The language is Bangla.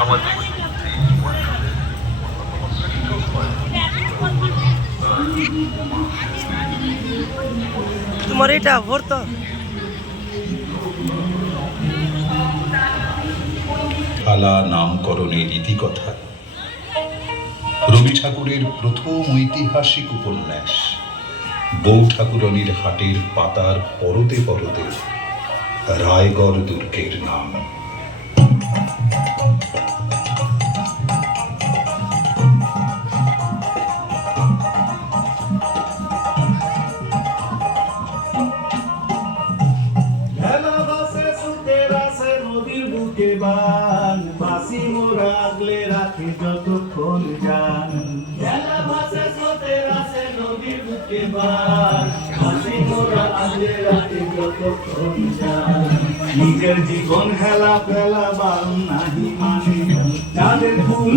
সামাজিক তোমার এটা ভরতো থালা নামকরণের রীতিকথা রবি ঠাকুরের প্রথম ঐতিহাসিক উপন্যাস বউ ঠাকুরানীর হাটের পাতার পরতে পরতে রায়গড় দুর্গের নাম। বাসি মোরা আগলে রাখে যতক্ষণ যান খেলা ভাসে স্রোতের আসে নদীর বুকে বান বাসি মোরা আগলে রাখে যতক্ষণ যান নিজের জীবন হেলা ফেলা বান নাহি মানে যাদের ফুল